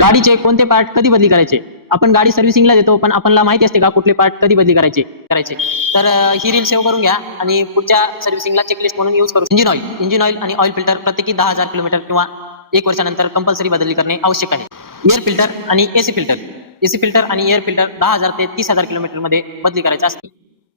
गाडीचे कोणते पार्ट कधी बदली करायचे? आपण गाडी सर्व्हिसिंगला देतो, पण आपल्याला माहिती असते का कुठले पार्ट कधी बदली करायचे? तर ही रील सेव्ह करून घ्या आणि पुढच्या सर्व्हिसिंगला चेकलिस्ट म्हणून यूज करू. इंजिन ऑइल आणि ऑइल फिल्टर प्रत्येकी 10,000 किलोमीटर किंवा 1 वर्षानंतर कंपल्सरी बदली करणे आवश्यक आहे. एअर फिल्टर आणि एसी फिल्टर आणि एअर फिल्टर 10,000 ते 30,000 किलोमीटर मध्ये बदली करायचे असते.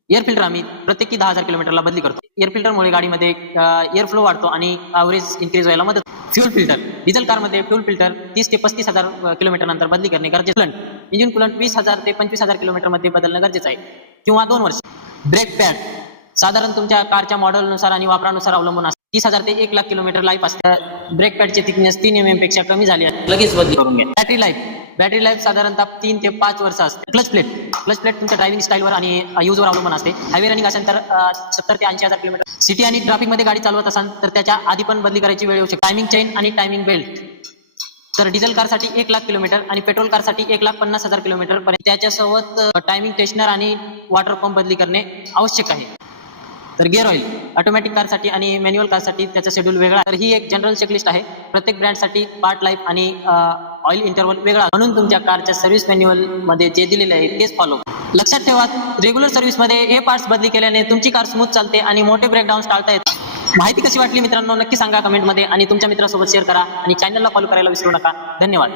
एअर फिल्टर आम्ही प्रत्येकी 10,000 किलोमीटरला बदली करतो. एअर फिल्टरमुळे गाडीमध्ये एअर फ्लो वाढतो आणि ॲव्हरेज इन्क्रीज व्हायला मदत. फ्यूल फिल्टर, डिझेल कारमध्ये फ्यूल फिल्टर 30 ते 35,000 किलोमीटर नंतर बदली करणे गरजेचे. इंजिन कुलंट 20,000 ते 25,000 किलोमीटर मध्ये बदलणं गरजेचं आहे किंवा 2 वर्ष. ब्रेक पॅड साधारण तुमच्या कारच्या मॉडेलनुसार आणि वापरानुसार अवलंबून असते. 30,000 ते 1,00,000 किलोमीटर लाईफ असते. ब्रेक पॅडची थिकनेस 3 mm पेक्षा कमी झाली आहे, लगेच बदली करून घ्या. बॅटरी लाईफ साधारणतः 3 ते 5 वर्ष असते. क्लच प्लेट तुमच्या ड्रायव्हिंग स्टाईलवर आणि यूजवर अवलंबून असते. हायवे रनिंग असेल तर 70 ते 80,000 किलोमीटर. सिटी आणि ट्रॅफिक मध्ये गाडी चालवत असाल तर त्याच्या आधी पण बदली करायची वेळ येऊ शकते. टायमिंग चेन आणि टायमिंग बेल्ट तर डिझेल कारसाठी 1,00,000 किलोमीटर आणि पेट्रोल कारसाठी 1,50,000 किलोमीटर पर्यंत. त्याच्यासोबत टायमिंग टेशनर आणि वॉटर पंप बदली करणे आवश्यक आहे. तर गिअर ऑइल ऑटोमॅटिक कारसाठी आणि मॅन्युअल कारसाठी त्याचा शेड्यूल वेगळा. तर ही एक जनरल चेकलिस्ट आहे. प्रत्येक ब्रँडसाठी पार्ट लाईफ आणि ऑइल इंटरव्हल वेगळा, म्हणून तुमच्या कारच्या सर्व्हिस मॅन्युअल मध्ये जे दिलेले आहे तेच फॉलो. लक्षात ठेवा, रेग्युलर सर्व्हिस मध्ये हे पार्ट्स बदली केल्याने तुमची कार स्मूथ चालते आणि मोठे ब्रेकडाऊन टाळता येतात. माहिती कशी वाटली मित्रांनो नक्की सांगा कमेंटमध्ये आणि तुमच्या मित्रांसोबत शेअर करा आणि चॅनलला फॉलो करायला विसरू नका. धन्यवाद.